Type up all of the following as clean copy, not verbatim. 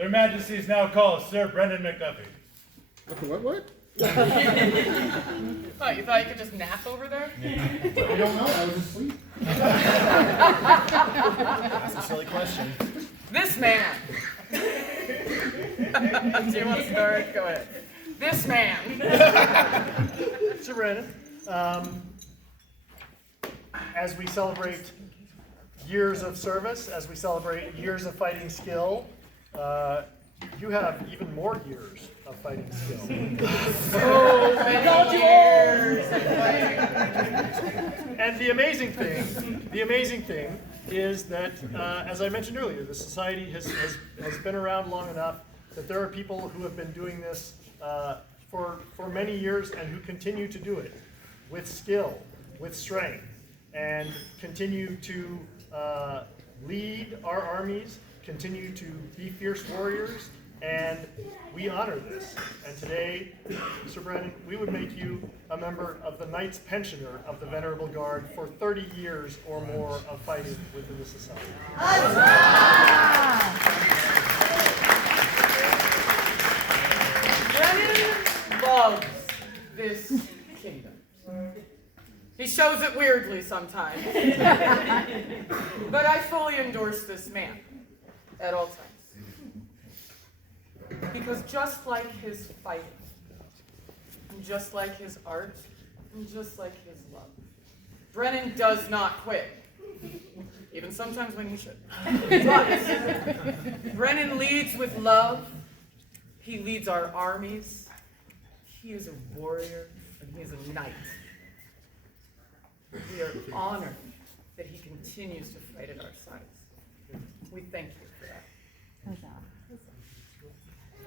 Their Majesties now call Sir Brendan McDuffie. What? Oh, you thought you could just nap over there? I don't know. I was asleep. That's a silly question. This man. Do you want to start? Go ahead. This man. Sir Brandon, as we celebrate years of service, as we celebrate years of fighting skill, you have even more years of fighting skill. So many years of fighting. And the amazing thing is that, as I mentioned earlier, the society has been around long enough that there are people who have been doing this for many years and who continue to do it with skill, with strength, and continue to lead our armies, continue to be fierce warriors, and we honor this. And today, Sir Brandon, we would make you a member of the Knights Pensioner of the Venerable Guard for 30 years or more of fighting within the society. Brennan loves this kingdom. He shows it weirdly sometimes. But I fully endorse this man at all times. Because just like his fighting, and just like his art, and just like his love, Brennan does not quit. Even sometimes when he should. But Brennan leads with love. He leads our armies. He is a warrior, and he is a knight. We are honored that he continues to fight at our sides. We thank you for that.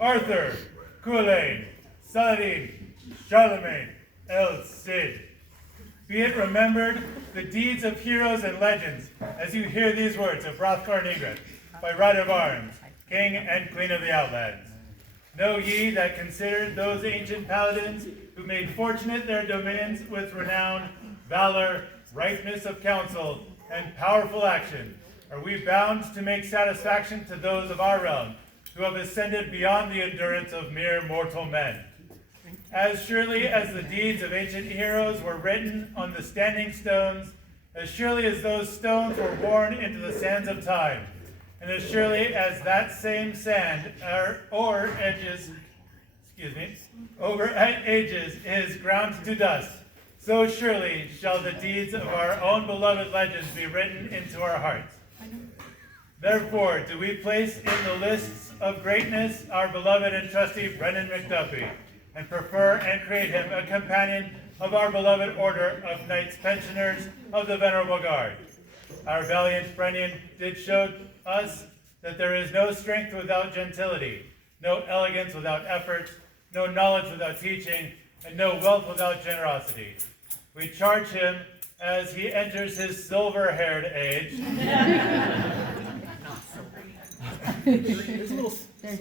Arthur, Culain, Saladin, Charlemagne, El Cid. Be it remembered the deeds of heroes and legends as you hear these words of Hrothgar Nigred by right of arms, King and Queen of the Outlands. Know ye that considered those ancient paladins who made fortunate their domains with renown, valor, rightness of counsel, and powerful action, are we bound to make satisfaction to those of our realm who have ascended beyond the endurance of mere mortal men. As surely as the deeds of ancient heroes were written on the standing stones, as surely as those stones were worn into the sands of time, and as surely as that same sand over ages is ground to dust, so surely shall the deeds of our own beloved legends be written into our hearts. Therefore, do we place in the lists of greatness our beloved and trusty Brendan McDuffie, and prefer and create him a companion of our beloved order of Knights Pensioners of the Venerable Guard. Our valiant Brendan did show us that there is no strength without gentility, no elegance without effort, no knowledge without teaching, and no wealth without generosity. We charge him as he enters his silver-haired age,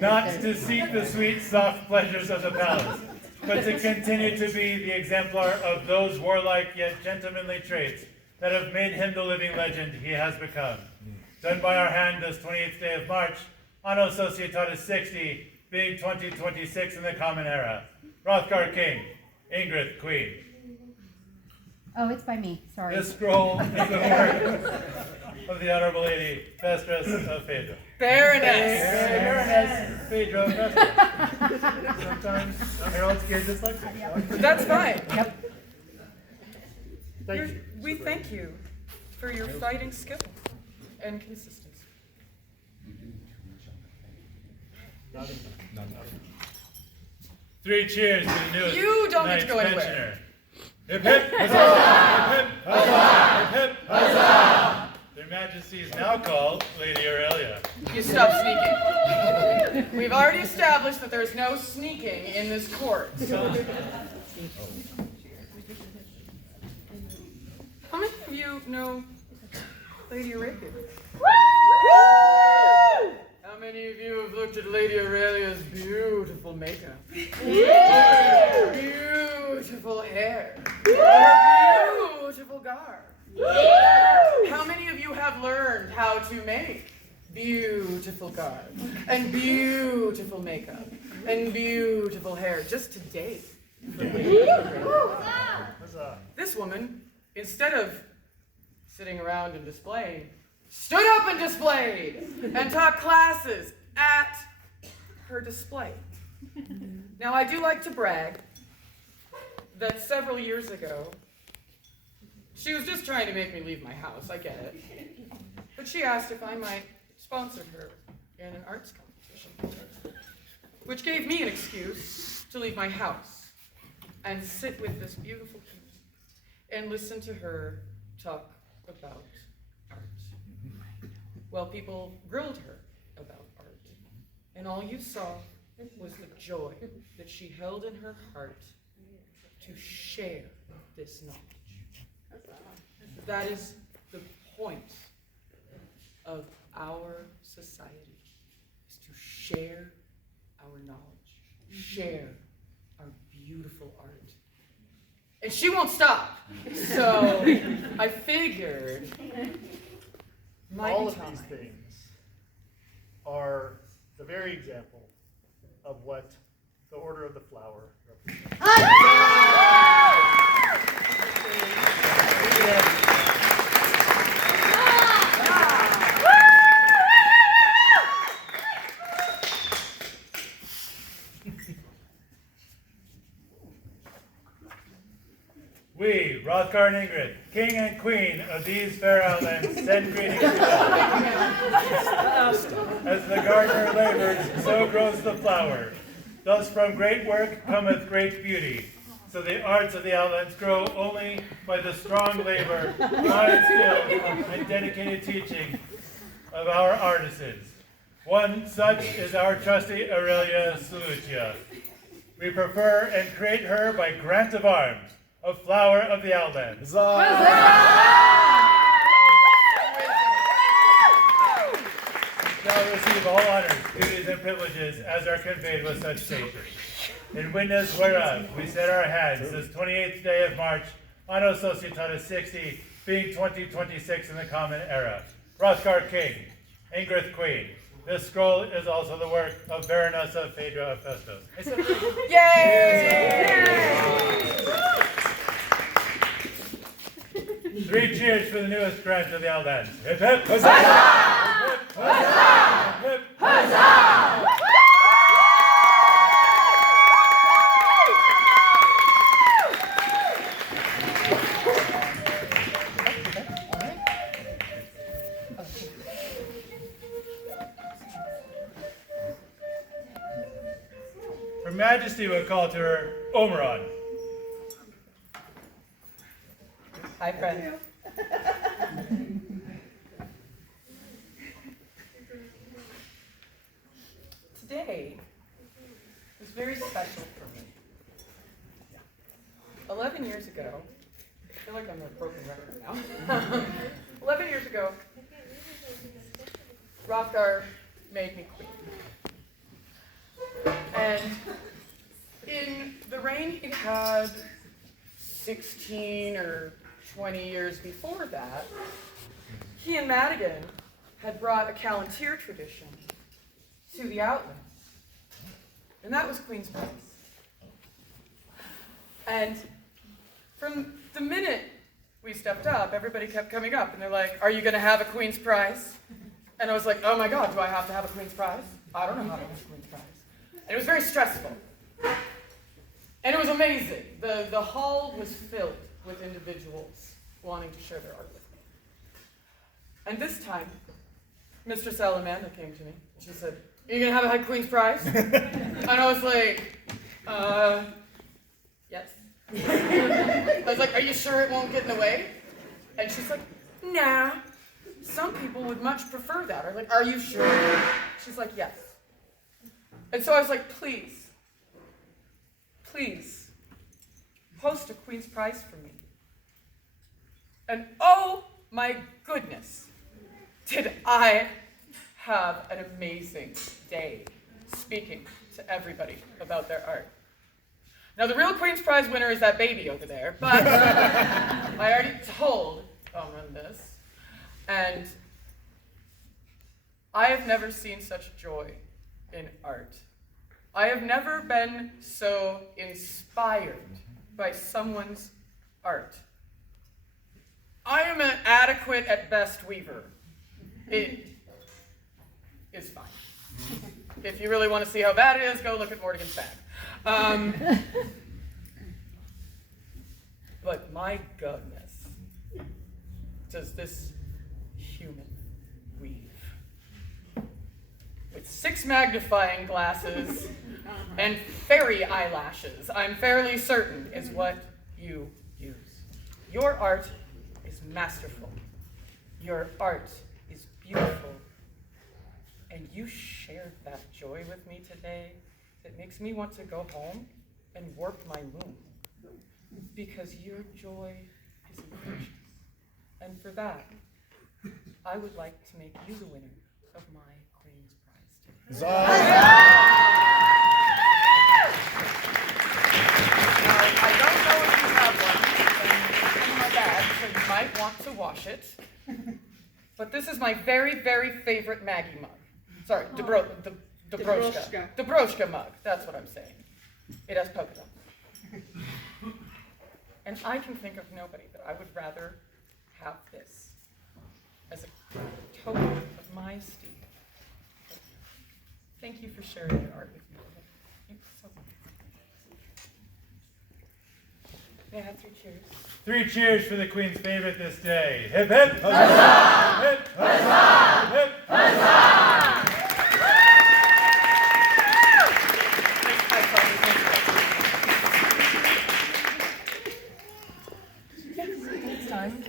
not to seek the sweet, soft pleasures of the palace, but to continue to be the exemplar of those warlike yet gentlemanly traits that have made him the living legend he has become. Done by our hand this 28th day of March, Anno Societatis 60, being 2026 in the Common Era. Hrothgar King, Ingrid Queen. Oh, it's by me. Sorry. This scroll is the work of the Honorable Lady Vestris of Phaedra. Baroness. Baroness Phaedra Vestris. Sometimes Harold's kids dyslexic. That's fine. Yep. Thank you. We thank you for your fighting skill and consistency. Three cheers to the newest You don't get to Knights go anywhere. Pensioner. Hip hip, huzzah! Hip hip, huzzah! Hip hip, huzzah! Their Majesties now call Lady Aurelia. You stop sneaking. We've already established that there's no sneaking in this court. How many of you know Lady Aurelia? How many of you have looked at Lady Aurelia's beautiful makeup? Beautiful hair. Her beautiful garb. How many of you have learned how to make beautiful garb, and beautiful makeup, and beautiful hair just to date. Huzzah. This woman, instead of sitting around and displaying, stood up and displayed and taught classes at her display. Now, I do like to brag that several years ago, she was just trying to make me leave my house, I get it. But she asked if I might sponsor her in an arts competition, which gave me an excuse to leave my house and sit with this beautiful queen and listen to her talk about art. Well, people grilled her about art, and all you saw was the joy that she held in her heart to share this knowledge. That is the point of our society, is to share our knowledge, share our beautiful art. And she won't stop. So I figured All of these things are the very example of what the Order of the Flower represents. We, Rothgar and Ingrid, king and queen of these fair islands, send greetings to you. As the gardener labors, so grows the flower. Thus from great work cometh great beauty. So the arts of the outlands grow only by the strong labor, hard skill, and dedicated teaching of our artisans. One such is our trusty Aurelia Salutia. We prefer and create her by grant of arms, a flower of the outlands. Shall receive all honors, duties, and privileges as are conveyed with such stature. In witness whereof we set our hands this 28th day of March, Anno Societatis 60, being 2026 in the Common Era. Rothgar King, Ingrid Queen. This scroll is also the work of Baronessa Phaedra of Festus. Yay! Three cheers for the newest grant of the outlands. Hip hip! Huzzah! Hip hip! Huzzah! Hip hip! Huzzah! Her Majesty would call to her Omeron. Hi, friend. Today was very special for me. 11 years ago, I feel like I'm a broken record now. 11 years ago, Rothgar made me queen. And in the reign he had 16 or 20 years before that, he and Madigan had brought a Callantyr tradition to the outlands. And that was Queen's Prize. And from the minute we stepped up, everybody kept coming up and they're like, "Are you going to have a Queen's Prize?" And I was like, "Oh my God, do I have to have a Queen's Prize? I don't know how to have a Queen's Prize." And it was very stressful. And it was amazing. The hall was filled with individuals wanting to share their art with me. And this time, Mistress Salamander came to me. She said, "Are you going to have a Queen's Prize?" And I was like, yes. I was like, "Are you sure it won't get in the way?" And she's like, "Nah. Some people would much prefer that." I was like, "Are you sure?" She's like, "Yes." And so I was like, please, host a Queen's Prize for me. And oh my goodness, did I have an amazing day speaking to everybody about their art. Now the real Queen's Prize winner is that baby over there, but I already told Omeron this, and I have never seen such joy in art. I have never been so inspired by someone's art. I am an adequate at best weaver. It is fine. If you really want to see how bad it is, go look at Mordigan's bag. But my goodness, does this human weave? With 6 magnifying glasses and fairy eyelashes, I'm fairly certain is what you use. Your art is masterful. Your art is beautiful. And you shared that joy with me today that makes me want to go home and warp my loom. Because your joy is infectious. And for that, I would like to make you the winner of my Queen's Prize today. Now, I don't know if you have one in my bag, so you might want to wash it. But this is my very, very favorite Maggie mug. Sorry, Dobroshka. Dobroshka mug, that's what I'm saying. It has polka dots. And I can think of nobody that I would rather have this as a token of my esteem. Thank you for sharing your art with me. It's so May I have 3 cheers? 3 cheers for the Queen's favorite this day. Hip hip! Huzzah! Hip huzzah! Hip huzzah!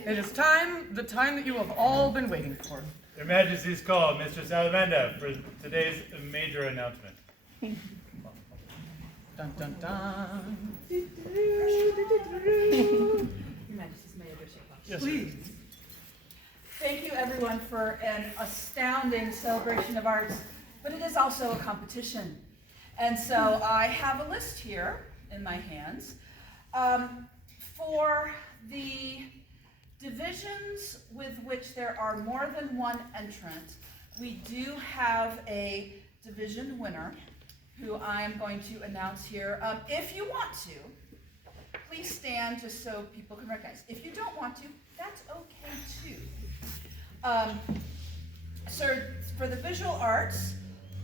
It is time, the time that you have all been waiting for. Your Majesty's call, Mistress Alamanda, for today's major announcement. Dun dun dun. Your Majesty's Mayor Bishop. Yes, Please. Thank you, everyone, for an astounding celebration of arts, but it is also a competition. And so I have a list here in my hands for the divisions with which there are more than one entrant. We do have a division winner who I am going to announce here. If you want to, please stand just so people can recognize. If you don't want to, that's okay too. So for the visual arts,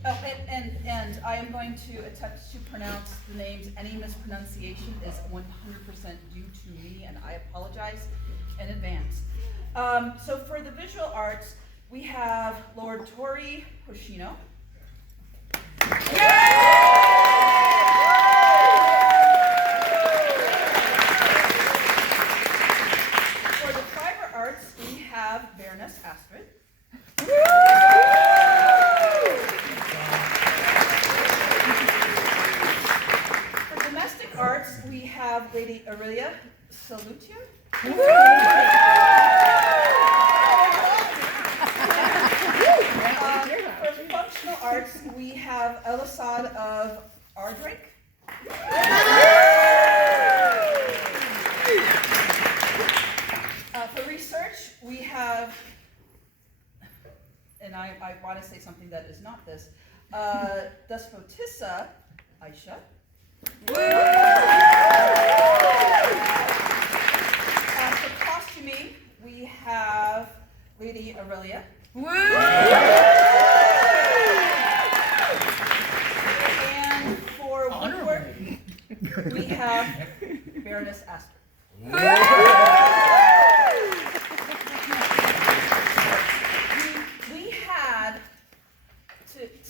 and I am going to attempt to pronounce the names. Any mispronunciation is 100% due to me, and I apologize in advance. So for the visual arts, we have Lord Tori Hoshino. For the private arts, we have Baroness Astrid. For domestic arts, we have Lady Aurelia Salutier. For functional arts, we have Elisad of Ardrake. For research, we have, and I want to say something that is not this, Despotissa Aisha. For costuming, we have Lady Aurelia. And for woodwork, we have Baroness Astrid. We had,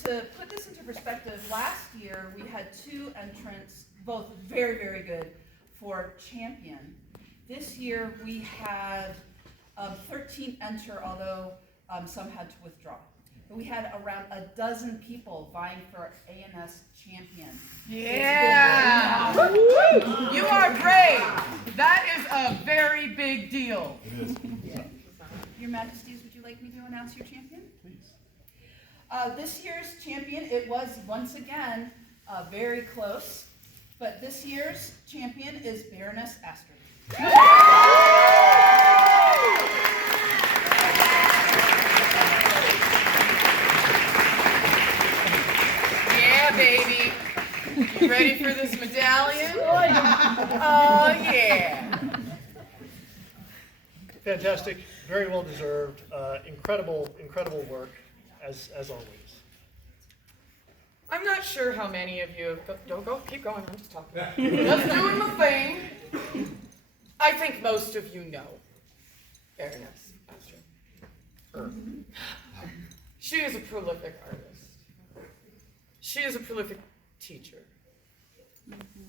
to put this into perspective, last year we had 2 entrants, both very, very good, for champion. This year we had 13 enter, although some had to withdraw. But we had around a dozen people vying for ANS champion. Yeah! You are brave. That is a very big deal. It is. Your Majesties, would you like me to announce your champion? Please. This year's champion, it was once again very close, but this year's champion is Baroness Astrid. baby. You ready for this medallion? Oh, yeah. Fantastic, very well deserved, incredible work, as always. I'm not sure how many of you, go, keep going, I'm just talking. Just doing the thing. I think most of you know Baroness Astrid. She is a prolific artist. She is a prolific teacher.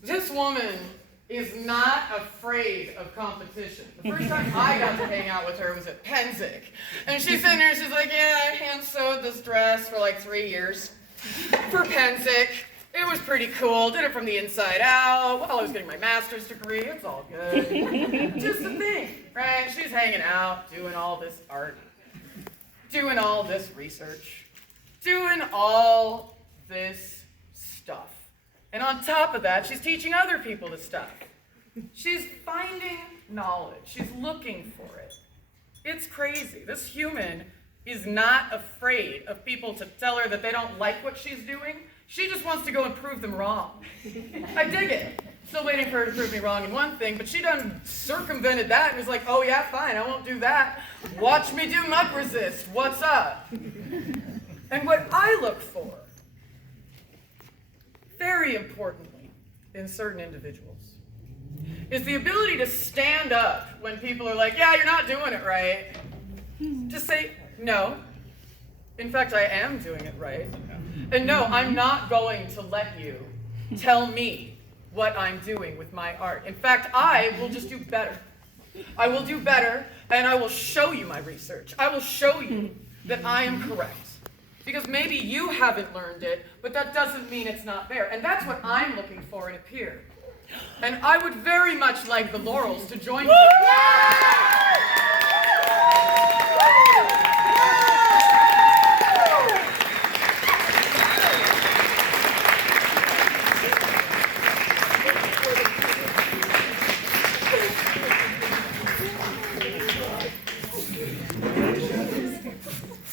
This woman is not afraid of competition. The first time I got to hang out with her was at Penzic. And she's sitting there, she's like, yeah, I hand sewed this dress for like 3 years for Penzic. It was pretty cool. Did it from the inside out while I was getting my master's degree. It's all good. Just the thing, right? She's hanging out, doing all this art, doing all this research, doing all this stuff. And on top of that, she's teaching other people this stuff. She's finding knowledge. She's looking for it. It's crazy. This human is not afraid of people to tell her that they don't like what she's doing. She just wants to go and prove them wrong. I dig it. Still waiting for her to prove me wrong in one thing, but she done circumvented that and was like, oh yeah, fine, I won't do that. Watch me do muck resist. What's up? And what I look for, very importantly, in certain individuals, is the ability to stand up when people are like, yeah, you're not doing it right. Just say, no. In fact, I am doing it right. And no, I'm not going to let you tell me what I'm doing with my art. In fact, I will just do better. I will do better, and I will show you my research. I will show you that I am correct. Because maybe you haven't learned it, but that doesn't mean it's not there. And that's what I'm looking for in a peer. And I would very much like the Laurels to join me.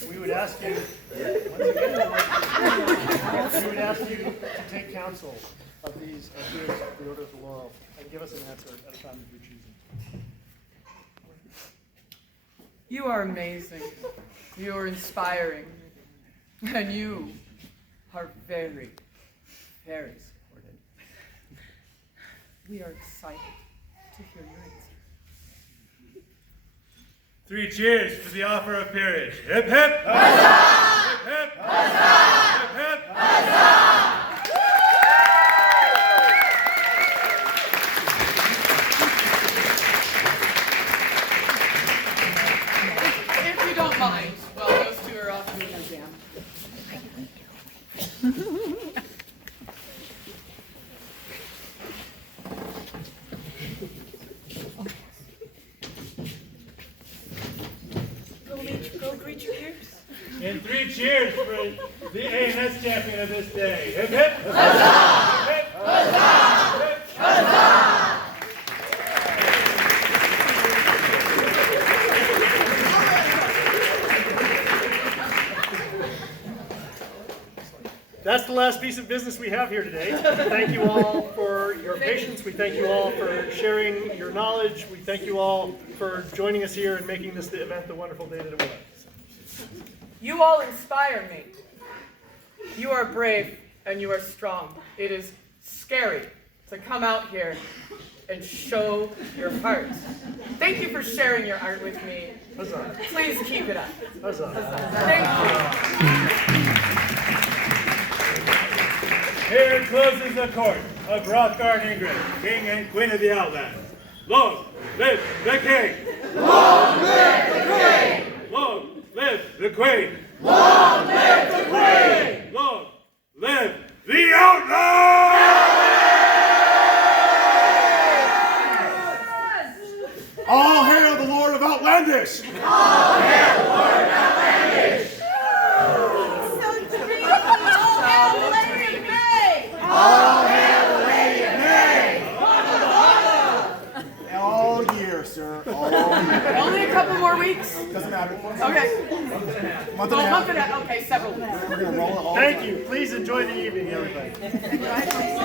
We would ask you to take counsel of these peers of the Order of the Laurel and give us an answer at a time of your choosing. You are amazing. You are inspiring. And you are very, very supported. We are excited to hear your answer. 3 cheers for the offer of peerage. Hip hip! Huzzah! Hip hip! Huzzah! Hip hip! Huzzah! If you don't mind, while those two are off doing their jam. Go greet your peers. And 3 cheers for the A&S champion of this day. Hip hip! Huzzah! Hip hip! Huzzah! Hip hip! Huzzah! That's the last piece of business we have here today. Thank you all for your patience. We thank you all for sharing your knowledge. We thank you all for joining us here and making this the event the wonderful day that it was. You all inspire me. You are brave and you are strong. It is scary to come out here and show your heart. Thank you for sharing your art with me. Huzzah. Please keep it up. Huzzah. Thank you. Here closes the court of Hrothgar and Ingrid, King and Queen of the Outlands. Long live the King! Long live the King! Long live the Queen! Long live the Queen! Long live the Outlands! All hail the Lord of Outlandish! All hail the Lord of Outlandish! All hail the Lady of May! All year, sir. All year. Only a couple more weeks. Doesn't matter. Okay. Month and a half. Okay, several weeks. We're gonna roll it all. Thank you. Please enjoy the evening, everybody. Congratulations.